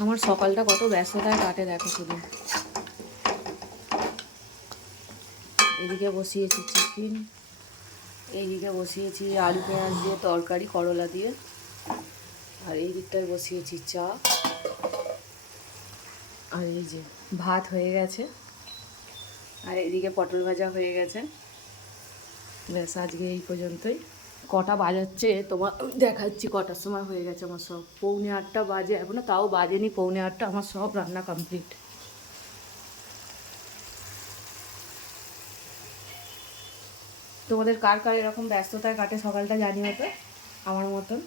আমার সকালটা কত ব্যস্ততায় কাটে দেখো শুধু। এদিকে বসিয়েছি চিকেন, এইদিকে বসিয়েছি আলু পেঁয়াজ দিয়ে তরকারি করলা দিয়ে, আর এই দিকটায় বসিয়েছি চা, আর এই যে ভাত হয়ে গেছে, আর এইদিকে পটল ভাজা হয়ে গেছে। ব্যাস আজকে এই পর্যন্তই। কটা বাজাচ্ছে তোমার দেখাচ্ছি, কটার সময় হয়ে গেছে আমার সব। 7:45 বাজে, এখনো তাও বাজেনি 7:45, আমার সব রান্না কমপ্লিট। তোমাদের কার কার এরকম ব্যস্ততায় কাটে সকালটা জানিও তো আমার মতন।